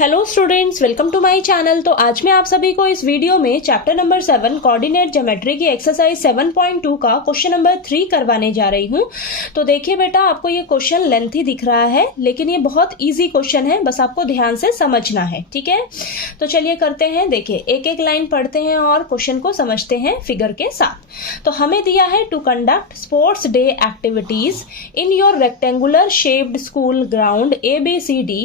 Hello students, welcome to my channel. तो आज मैं आप सभी को इस वीडियो में चैप्टर नंबर 7 कोऑर्डिनेट ज्योमेट्री की एक्सरसाइज 7.2 का क्वेश्चन नंबर 3 करवाने जा रही हूं। तो देखिए बेटा, आपको ये क्वेश्चन लेंथी दिख रहा है, लेकिन ये बहुत इजी क्वेश्चन है, बस आपको ध्यान से समझना है। ठीक है, तो चलिए करते हैं। देखिए, एक एक लाइन पढ़ते हैं और क्वेश्चन को समझते हैं फिगर के साथ। तो हमें दिया है to conduct sports day activities in your rectangular shaped school ground ABCD।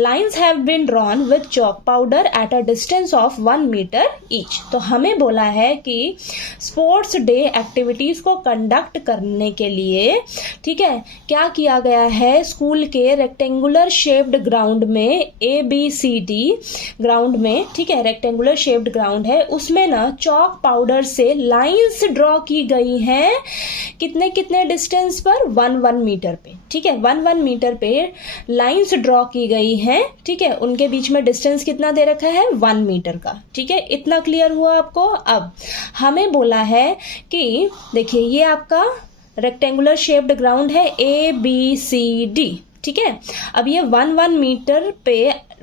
Lines have been drawn with chalk powder at a distance of 1 meter each। तो हमें बोला है कि स्पोर्ट्स डे एक्टिविटीज को कंडक्ट करने के लिए, ठीक है, क्या किया गया है, स्कूल के रेक्टेंगुलर शेप्ड ग्राउंड में ABCD ग्राउंड में, ठीक है, रेक्टेंगुलर शेप्ड ग्राउंड है, उसमें ना चॉक पाउडर से लाइंस ड्रॉ की गई हैं। कितने कितने डिस्टेंस पर? 1 मीटर पे। ठीक है, 1 मीटर पे लाइंस ड्रॉ की गई हैं। ठीक है, उनके बीच में डिस्टेंस कितना दे रखा है? 1 मीटर का। ठीक है, इतना क्लियर हुआ आपको। अब हमें बोला है कि देखिए, ये आपका रेक्टेंगुलर शेप्ड ग्राउंड है ABCD। ठीक है, अब ये 1 मीटर पे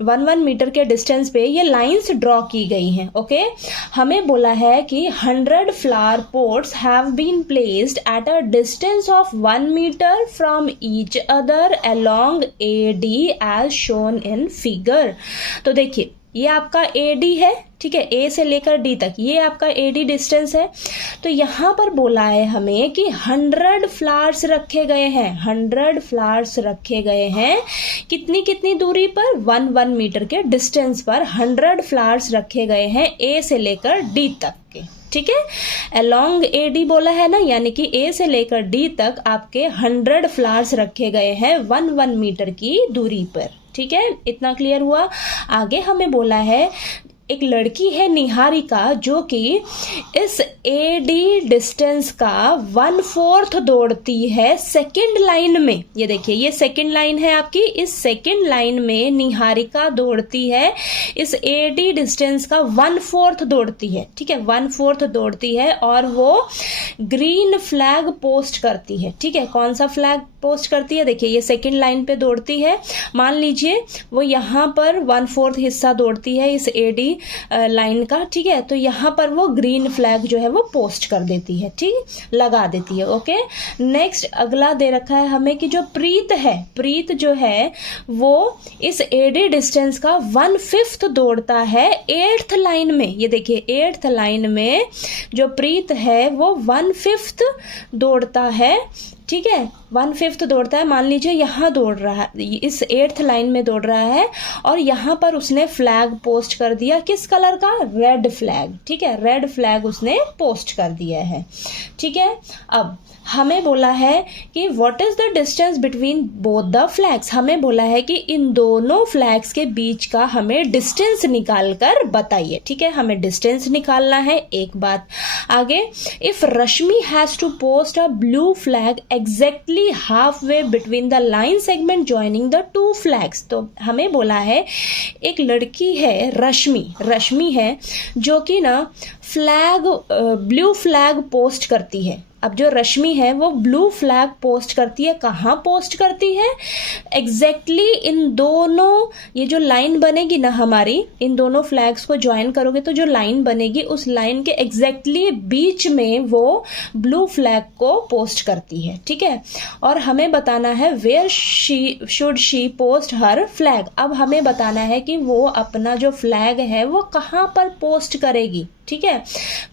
1 मीटर के डिस्टेंस पे ये लाइंस ड्रॉ की गई हैं। ओके, हमें बोला है कि 100 flower pots have been placed at a distance of 1 metre from each other along AD as shown in figure. तो देखिए, ये आपका AD है, ठीक है, A से लेकर D तक ये आपका AD डिस्टेंस है। तो यहां पर बोला है हमें कि 100 फ्लावर्स रखे गए हैं। 100 फ्लावर्स रखे गए हैं कितनी कितनी दूरी पर? 1 मीटर के डिस्टेंस पर 100 फ्लावर्स रखे गए हैं A से लेकर D तक के। ठीक है, अलोंग AD बोला है ना, यानी कि A से लेकर D तक आपके 100 फ्लावर्स रखे गए हैं 1 मीटर की दूरी पर। ठीक है, इतना क्लियर हुआ। आगे हमें बोला है एक लड़की है निहारिका, जो कि इस AD डिस्टेंस का 1/4 दौड़ती है सेकंड लाइन में। ये देखिए, ये सेकंड लाइन है आपकी। इस सेकंड लाइन में निहारिका दौड़ती है, इस AD डिस्टेंस का 1/4 दौड़ती है। ठीक है, 1/4 दौड़ती है और वो ग्रीन फ्लैग पोस्ट करती है। ठीक है, कौन सा फ्लैग पोस्ट करती है? देखिए, ये सेकंड लाइन पे दौड़ती है। मान लीजिए वो यहाँ पर 1/4 हिस्सा दौड़ती है इस AD लाइन का। ठीक है, तो यहाँ पर वो ग्रीन फ्लैग जो है वो पोस्ट कर देती है, ठीक, लगा देती है। ओके, नेक्स्ट अगला दे रखा है हमें कि जो प्रीत है, प्रीत जो है वो इस AD डिस्टेंस का 1/5 दौड़ता है 8th लाइन में। ये देखिए, 8th लाइन में जो प्रीत है वो 1/5 दौड़ता है। ठीक है, 1/5 दौड़ता है। मान लीजिए यहाँ दौड़ रहा है, इस 8th लाइन में दौड़ रहा है और यहाँ पर उसने फ्लैग पोस्ट कर दिया। किस कलर का? Red flag. ठीक है, रेड फ्लैग उसने पोस्ट कर दिया है। ठीक है, अब हमें बोला है कि what is the distance between both the flags. हमें बोला है कि इन दोनों फ्लैग्स के बीच का हमें डिस्टेंस निकाल कर बताइए। ठीक है, हमें डिस्टेंस निकालना है। एक बात आगे, if Rashmi has to post a blue flag exactly half way between the line segment joining the 2 flags. तो हमें बोला है एक लड़की है रश्मि है, जो कि ना फ्लैग ब्लू फ्लैग पोस्ट करती है। अब जो रश्मि है वो ब्लू फ्लैग पोस्ट करती है। कहाँ पोस्ट करती है? एग्जैक्टली इन दोनों, ये जो लाइन बनेगी ना हमारी, इन दोनों फ्लैग्स को ज्वाइन करोगे तो जो लाइन बनेगी, उस लाइन के एग्जैक्टली बीच में वो ब्लू फ्लैग को पोस्ट करती है। ठीक है, और हमें बताना है where should she post her flag. अब हमें बताना है कि वो अपना जो फ्लैग है वो कहाँ पर पोस्ट करेगी। ठीक है,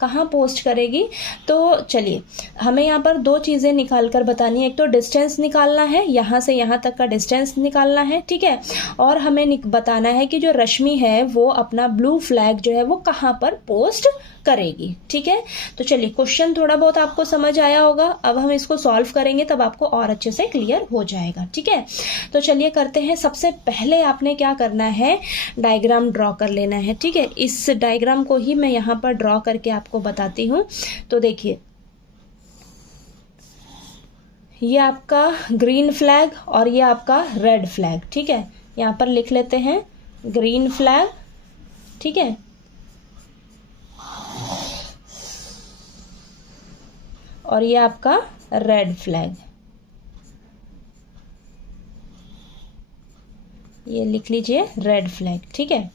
कहाँ पोस्ट करेगी? तो चलिए, हमें यहाँ पर 2 चीजें निकाल कर बतानी है। एक तो डिस्टेंस निकालना है, यहाँ से यहाँ तक का डिस्टेंस निकालना है। ठीक है, और हमें बताना है कि जो रश्मि है वो अपना ब्लू फ्लैग जो है वो कहाँ पर पोस्ट करेगी। ठीक है, तो चलिए, क्वेश्चन थोड़ा बहुत आपको समझ आया होगा। अब हम इसको सॉल्व करेंगे, तब आपको और अच्छे से क्लियर हो जाएगा। ठीक है, तो चलिए करते हैं। सबसे पहले आपने क्या करना है? डायग्राम ड्रॉ कर लेना है। ठीक है, इस डायग्राम को ही मैं यहाँ पर ड्रॉ करके आपको बताती हूँ। तो देखिए, ये आपका ग्रीन फ्लैग और ये आपका रेड फ्लैग। ठीक है, यहाँ पर लिख लेते हैं ग्रीन फ्लैग। ठीक है, और ये आपका रेड फ्लैग। ये लिख लीजिए रेड फ्लैग, ठीक है।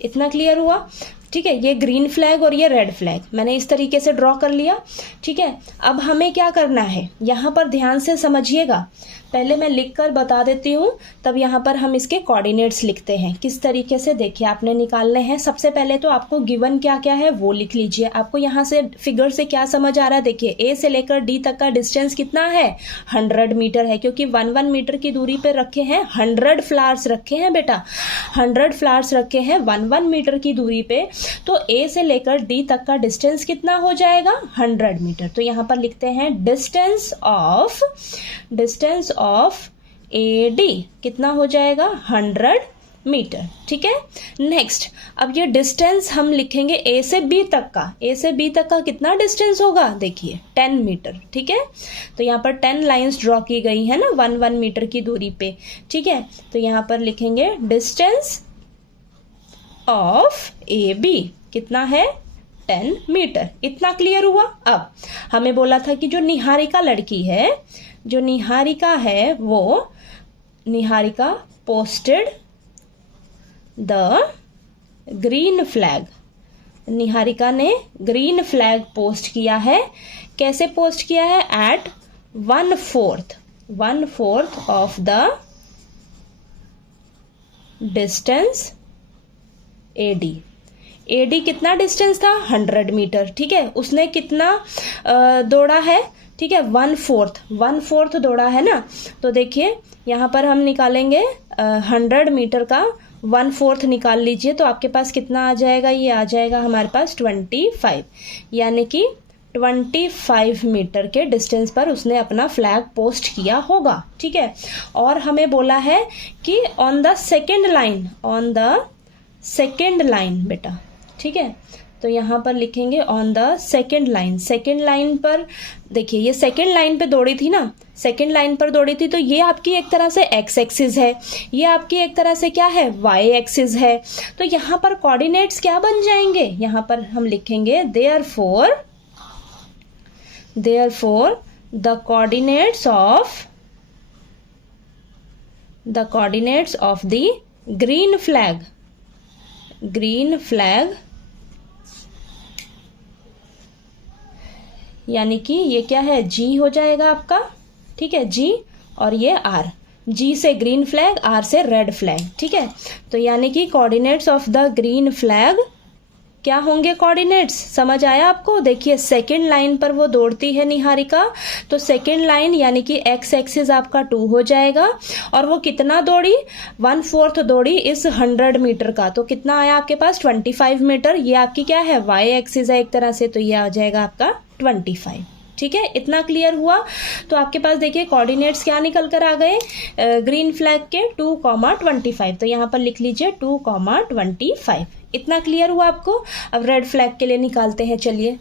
इतना क्लियर हुआ, ठीक है। ये ग्रीन फ्लैग और ये रेड फ्लैग मैंने इस तरीके से ड्रॉ कर लिया, ठीक है। अब हमें क्या करना है, यहाँ पर ध्यान से समझिएगा, पहले मैं लिख कर बता देती हूँ, तब यहाँ पर हम इसके कोऑर्डिनेट्स लिखते हैं किस तरीके से। देखिए आपने निकालने हैं, सबसे पहले तो आपको गिवन क्या क्या है वो लिख लीजिए। आपको यहाँ से फिगर से क्या समझ आ रहा है, देखिए ए से लेकर डी तक का डिस्टेंस कितना है, 100 मीटर है, क्योंकि 1 मीटर की दूरी पे रखे हैं, 100 फ्लावर्स रखे हैं बेटा, 100 फ्लावर्स रखे हैं 1 मीटर की दूरी पे, तो ए से लेकर डी तक का डिस्टेंस कितना हो जाएगा, 100 मीटर। तो यहाँ पर लिखते हैं डिस्टेंस ऑफ ए डी कितना हो जाएगा, 100 मीटर, ठीक है। नेक्स्ट, अब ये डिस्टेंस हम लिखेंगे ए से बी तक का, ए से बी तक का कितना डिस्टेंस होगा, देखिए 10 मीटर, ठीक है। तो यहाँ पर 10 लाइंस ड्रॉ की गई है ना 1 मीटर की दूरी पे, ठीक है। तो यहाँ पर लिखेंगे डिस्टेंस ऑफ ए बी कितना है, 10 मीटर। इतना क्लियर हुआ। अब हमें बोला था कि जो निहारिका लड़की है, जो निहारिका है, वो Niharika posted the green flag, Niharika ने ग्रीन फ्लैग पोस्ट किया है। कैसे पोस्ट किया है, at 1/4 of the distance AD. AD कितना डिस्टेंस था, 100 मीटर, ठीक है। उसने कितना दौड़ा है, ठीक है, 1/4 दौड़ा है ना। तो देखिए यहाँ पर हम निकालेंगे 100 मीटर का 1/4 निकाल लीजिए, तो आपके पास कितना आ जाएगा, ये आ जाएगा हमारे पास 25, यानी कि 25 मीटर के डिस्टेंस पर उसने अपना फ्लैग पोस्ट किया होगा, ठीक है। और हमें बोला है कि ऑन द सेकेंड लाइन बेटा, ठीक है। तो यहाँ पर लिखेंगे ऑन द सेकेंड लाइन पर, देखिए ये सेकेंड लाइन पे दौड़ी थी ना, सेकेंड लाइन पर दौड़ी थी, तो ये आपकी एक तरह से एक्स एक्सिस है, ये आपकी एक तरह से क्या है, वाई एक्सिस है। तो यहाँ पर कोऑर्डिनेट्स क्या बन जाएंगे, यहाँ पर हम लिखेंगे therefore the coordinates of the green flag, यानी कि ये क्या है, जी हो जाएगा आपका, ठीक है, जी, और ये आर, जी से ग्रीन फ्लैग, आर से रेड फ्लैग, ठीक है। तो यानी कि coordinates of the green flag क्या होंगे, कोऑर्डिनेट्स समझ आया आपको। देखिए सेकेंड लाइन पर वो दौड़ती है निहारिका, तो सेकेंड लाइन यानी कि एक्स एक्सिस आपका 2 हो जाएगा, और वो कितना दौड़ी, 1/4 दौड़ी इस 100 मीटर का, तो कितना आया आपके पास, 25 मीटर। ये आपकी क्या है, वाई एक्सिस है एक तरह से, तो ये आ जाएगा आपका 25, ठीक है। इतना क्लियर हुआ। तो आपके पास देखिए कोऑर्डिनेट्स क्या निकल कर आ गए, ग्रीन फ्लैग के 2,25, तो यहाँ पर लिख लीजिए 2,25। इतना क्लियर हुआ आपको। अब रेड फ्लैग के लिए निकालते हैं, चलिए।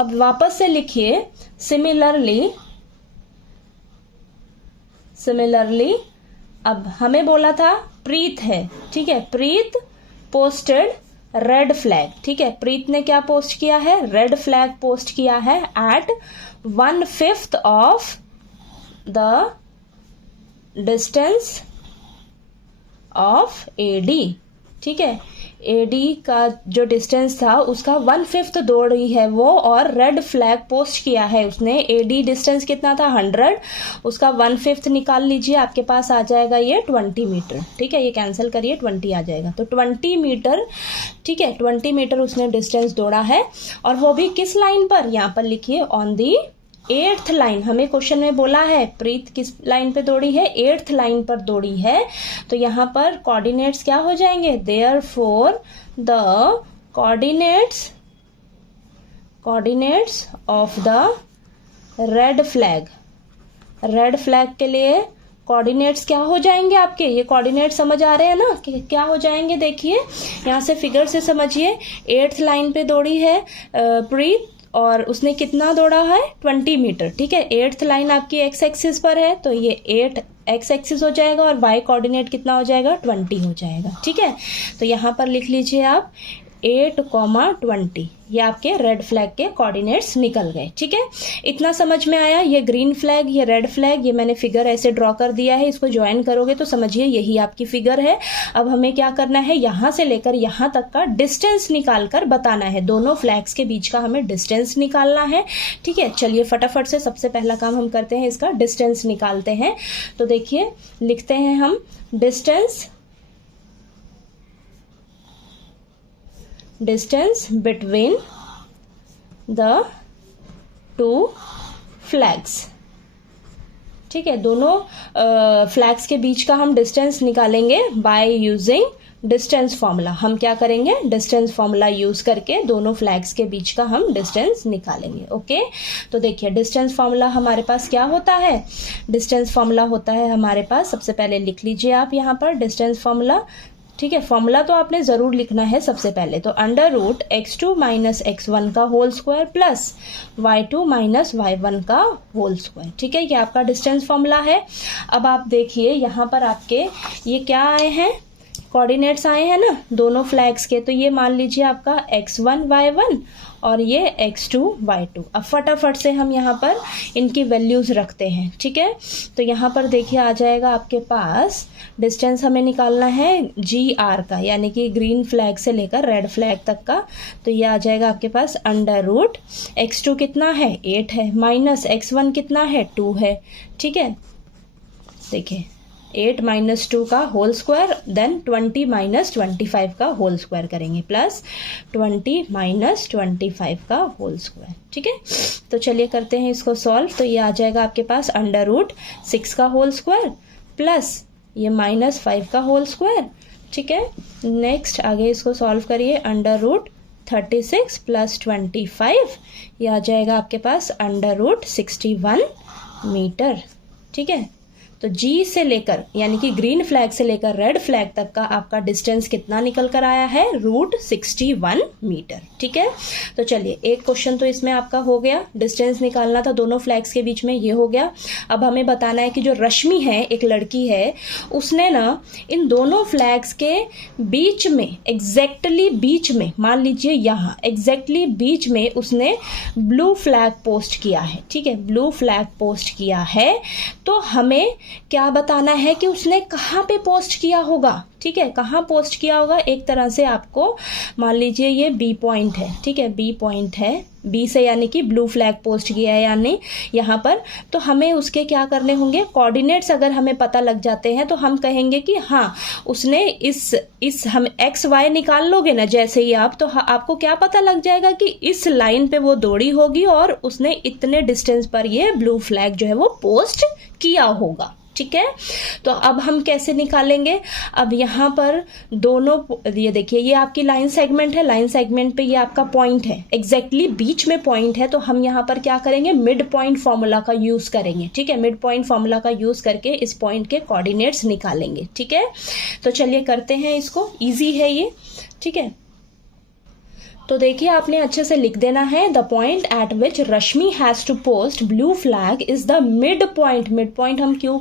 अब वापस से लिखिए सिमिलरली अब हमें बोला था प्रीत है, ठीक है, प्रीत पोस्टेड रेड फ्लैग, ठीक है। प्रीत ने क्या पोस्ट किया है, रेड फ्लैग पोस्ट किया है at 1/5 of the distance of AD, ठीक है। एडी का जो डिस्टेंस था उसका 1/5 दौड़ी है वो, और रेड फ्लैग पोस्ट किया है उसने। एडी डिस्टेंस कितना था, 100, उसका 1/5 निकाल लीजिए, आपके पास आ जाएगा ये 20 मीटर, ठीक है। ये कैंसिल करिए, 20 आ जाएगा, तो 20 मीटर, ठीक है, 20 मीटर उसने डिस्टेंस दौड़ा है। और वो भी किस लाइन पर, यहाँ पर लिखिए ऑन दी 8th लाइन। हमें क्वेश्चन में बोला है प्रीत किस लाइन पे दौड़ी है, 8th लाइन पर दौड़ी है। तो यहाँ पर कोऑर्डिनेट्स क्या हो जाएंगे, therefore the coordinates of the red flag के लिए कोऑर्डिनेट्स क्या हो जाएंगे आपके, ये कोऑर्डिनेट समझ आ रहे हैं ना कि क्या हो जाएंगे। देखिए यहाँ से फिगर से समझिए, 8th लाइन पे दौड़ी है प्रीत, और उसने कितना दौड़ा है, 20 मीटर, ठीक है। 8th लाइन आपकी एक्स एक्सिस पर है, तो ये 8 एक्स एक्सिस हो जाएगा, और वाई कोऑर्डिनेट कितना हो जाएगा, 20 हो जाएगा, ठीक है। तो यहाँ पर लिख लीजिए आप 8,20 ये आपके रेड फ्लैग के कोऑर्डिनेट्स निकल गए। ठीक है, इतना समझ में आया। ये ग्रीन फ्लैग, ये रेड फ्लैग, ये मैंने फिगर ऐसे ड्रॉ कर दिया है, इसको ज्वाइन करोगे तो समझिए यही आपकी फिगर है। अब हमें क्या करना है, यहां से लेकर यहां तक का डिस्टेंस निकाल कर बताना है, दोनों फ्लैग्स के बीच का हमें डिस्टेंस निकालना है। ठीक है, चलिए फटाफट से सबसे पहला काम हम करते हैं, इसका डिस्टेंस निकालते हैं। तो देखिए लिखते हैं हम distance between the two flags. ठीक है, दोनों फ्लैग्स के बीच का हम डिस्टेंस निकालेंगे बाय यूजिंग डिस्टेंस फॉर्मूला। हम क्या करेंगे, डिस्टेंस फॉर्मूला यूज करके दोनों फ्लैग्स के बीच का हम डिस्टेंस निकालेंगे। ओके, तो देखिए डिस्टेंस फॉर्मूला हमारे पास क्या होता है, डिस्टेंस फॉर्मूला होता है हमारे पास, सबसे पहले लिख लीजिए आप यहाँ पर डिस्टेंस फॉर्मूला। ठीक है, फॉर्मूला तो आपने जरूर लिखना है सबसे पहले, तो √x2 - x1 का whole square plus y2 - y1 का होल स्क्वायर। ठीक है, ये आपका डिस्टेंस फॉर्मूला है। अब आप देखिए यहाँ पर आपके ये क्या आए हैं, कोऑर्डिनेट्स आए हैं ना दोनों फ्लैग्स के, तो ये मान लीजिए आपका x1 y1 और ये x2 y2। अब फटाफट से हम यहाँ पर इनकी वैल्यूज रखते हैं। ठीक है, तो यहाँ पर देखिए आ जाएगा आपके पास डिस्टेंस हमें निकालना है GR का, यानी कि ग्रीन फ्लैग से लेकर रेड फ्लैग तक का, तो ये आ जाएगा आपके पास √x2 कितना है 8 है, माइनस x1 कितना है 2 है। ठीक है, देखिए 8 - 2 का होल स्क्वायर, देन 20 - 25 का होल स्क्वायर करेंगे, प्लस 20 - 25 का होल स्क्वायर। ठीक है, तो चलिए करते हैं इसको सॉल्व। तो ये आ जाएगा आपके पास √6 का होल स्क्वायर प्लस ये -5 का होल स्क्वायर। ठीक है, नेक्स्ट आगे इसको सॉल्व करिए, √36 प्लस 25, ये आ जाएगा आपके पास √61 मीटर। ठीक है, तो G से लेकर यानी कि ग्रीन फ्लैग से लेकर रेड फ्लैग तक का आपका डिस्टेंस कितना निकल कर आया है, √61 मीटर। ठीक है, तो चलिए एक क्वेश्चन तो इसमें आपका हो गया, डिस्टेंस निकालना था दोनों फ्लैग्स के बीच में, ये हो गया। अब हमें बताना है कि जो रश्मि है, एक लड़की है, उसने ना इन दोनों फ्लैग्स के बीच में, एग्जैक्टली बीच में, मान लीजिए यहाँ एग्जैक्टली बीच में उसने ब्लू फ्लैग पोस्ट किया है। ठीक है, ब्लू फ्लैग पोस्ट किया है, तो हमें क्या बताना है कि उसने कहाँ पे पोस्ट किया होगा। ठीक है, कहाँ पोस्ट किया होगा, एक तरह से आपको मान लीजिए ये B पॉइंट है। ठीक है, B पॉइंट है, B से यानी कि ब्लू फ्लैग पोस्ट किया है यानी यहाँ पर, तो हमें उसके क्या करने होंगे, कोऑर्डिनेट्स अगर हमें पता लग जाते हैं तो हम कहेंगे कि हाँ उसने इस हम XY निकाल लोगे ना जैसे ही आप, तो आपको क्या पता लग जाएगा कि इस लाइन पे वो दौड़ी होगी और उसने इतने डिस्टेंस पर ये ब्लू फ्लैग जो है वो पोस्ट किया होगा। ठीक है, तो अब हम कैसे निकालेंगे, अब यहाँ पर दोनों, ये देखिए ये आपकी लाइन सेगमेंट है, लाइन सेगमेंट पे ये आपका पॉइंट है, एग्जैक्टली बीच में पॉइंट है, तो हम यहाँ पर क्या करेंगे, मिड पॉइंट फॉर्मूला का यूज करेंगे। ठीक है, मिड पॉइंट फॉर्मूला का यूज करके इस पॉइंट के कोऑर्डिनेट्स निकालेंगे। ठीक है, तो चलिए करते हैं इसको, इजी है ये। ठीक है, तो देखिए आपने अच्छे से लिख देना है, the point at which Rashmi has to post blue flag is the mid point. Mid point हम क्यों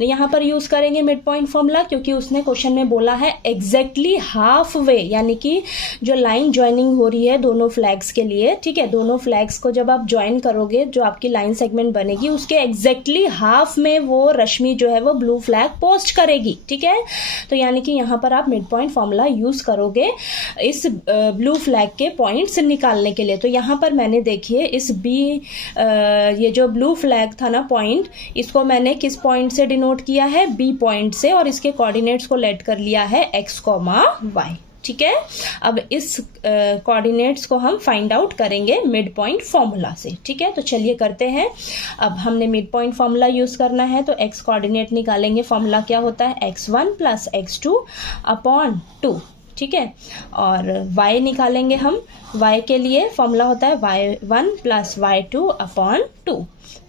यहाँ पर यूज करेंगे मिड पॉइंट फॉर्मूला, क्योंकि उसने क्वेश्चन में बोला है एग्जैक्टली हाफ वे, यानी कि जो लाइन ज्वाइनिंग हो रही है दोनों फ्लैग्स के लिए। ठीक है, दोनों फ्लैग्स को जब आप ज्वाइन करोगे, जो आपकी लाइन सेगमेंट बनेगी उसके एग्जैक्टली हाफ में वो रश्मि जो है वो ब्लू फ्लैग पोस्ट करेगी। ठीक है, तो यानी कि यहाँ पर आप मिड पॉइंट फॉर्मूला यूज करोगे इस ब्लू फ्लैग के पॉइंट्स निकालने के लिए। तो यहाँ पर मैंने देखिए इस ये जो ब्लू फ्लैग था ना पॉइंट, इसको मैंने किस पॉइंट से डिनोट किया है, B पॉइंट से, और इसके कोऑर्डिनेट्स को लेट कर लिया है x, y। ठीक है, अब इस कोऑर्डिनेट्स को हम फाइंड आउट करेंगे मिड पॉइंट फॉर्मूला से। ठीक है, तो चलिए करते हैं। अब हमने मिड पॉइंट फॉर्मूला यूज करना है, तो x कोऑर्डिनेट निकालेंगे, फॉर्मूला क्या होता है, x1 + x2 / 2। ठीक है, और y निकालेंगे हम, y के लिए फॉर्मूला होता है y1 + y2 / 2।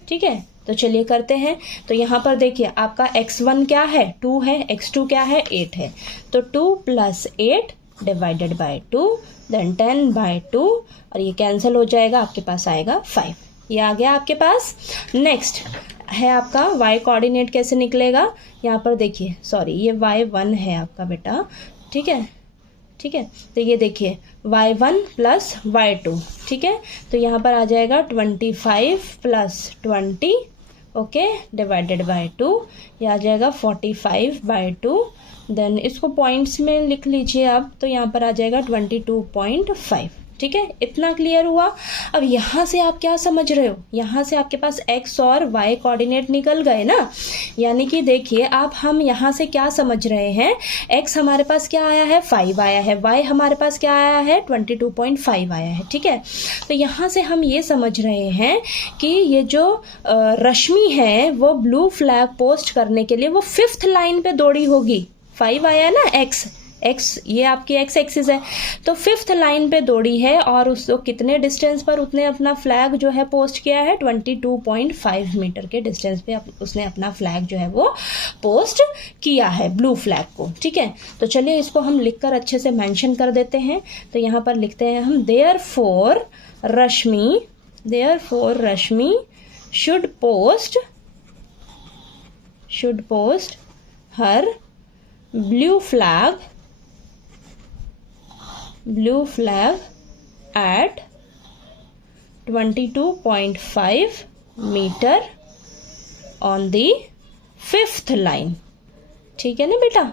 ठीक है, तो चलिए करते हैं। तो यहाँ पर देखिए आपका x1 क्या है, 2 है, x2 क्या है, 8 है, तो 2 + 8 / 2, देन 10/2, और ये कैंसिल हो जाएगा, आपके पास आएगा 5। ये आ गया आपके पास। नेक्स्ट है आपका y कोऑर्डिनेट कैसे निकलेगा, यहाँ पर देखिए, सॉरी ये y1 है आपका बेटा। ठीक है, ठीक है। तो ये देखिए y1 प्लस y2, ठीक है। तो यहाँ पर आ जाएगा 25 प्लस 20, ओके, डिवाइडेड बाय 2, ये आ जाएगा 45/2। देन इसको पॉइंट्स में लिख लीजिए आप, तो यहाँ पर आ जाएगा 22.5, ठीक है। इतना क्लियर हुआ। अब यहाँ से आप क्या समझ रहे हो, यहाँ से आपके पास x और y कोऑर्डिनेट निकल गए ना, यानी कि देखिए आप हम यहाँ से क्या समझ रहे हैं, x हमारे पास क्या आया है 5 आया है, y हमारे पास क्या आया है 22.5 आया है, ठीक है। तो यहाँ से हम ये समझ रहे हैं कि ये जो रश्मि है वो ब्लू फ्लैग पोस्ट करने के लिए वो 5th लाइन पे दौड़ी होगी। 5 आया है ना x, ये आपकी x एक्सिस है, तो 5th लाइन पे दौड़ी है और उसको कितने डिस्टेंस पर उसने अपना फ्लैग जो है पोस्ट किया है, 22.5 मीटर के डिस्टेंस पे उसने अपना फ्लैग जो है वो पोस्ट किया है, ब्लू फ्लैग को, ठीक है। तो चलिए इसको हम लिखकर अच्छे से मेंशन कर देते हैं। तो यहाँ पर लिखते हैं हम therefore Rashmi should post her blue flag at 22.5 meter on the 5th line, ठीक है ना बेटा,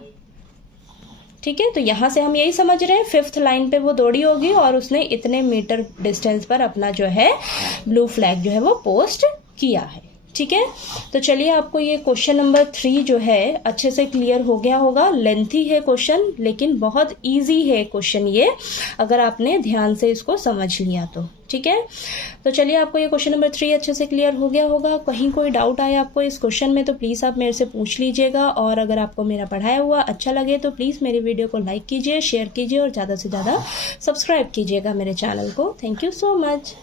ठीक है। तो यहाँ से हम यही समझ रहे हैं 5th लाइन पे वो दौड़ी होगी और उसने इतने मीटर डिस्टेंस पर अपना जो है ब्लू फ्लैग जो है वो पोस्ट किया है, ठीक है। तो चलिए आपको ये क्वेश्चन नंबर 3 जो है अच्छे से क्लियर हो गया होगा। लेंथी है क्वेश्चन, लेकिन बहुत इजी है क्वेश्चन ये, अगर आपने ध्यान से इसको समझ लिया तो, ठीक है। तो चलिए आपको ये क्वेश्चन नंबर 3 अच्छे से क्लियर हो गया होगा। कहीं कोई डाउट आया आपको इस क्वेश्चन में तो प्लीज़ आप मेरे से पूछ लीजिएगा, और अगर आपको मेरा पढ़ाया हुआ अच्छा लगे तो प्लीज़ मेरी वीडियो को लाइक कीजिए, शेयर कीजिए और ज़्यादा से ज़्यादा सब्सक्राइब कीजिएगा मेरे चैनल को। Thank you so much.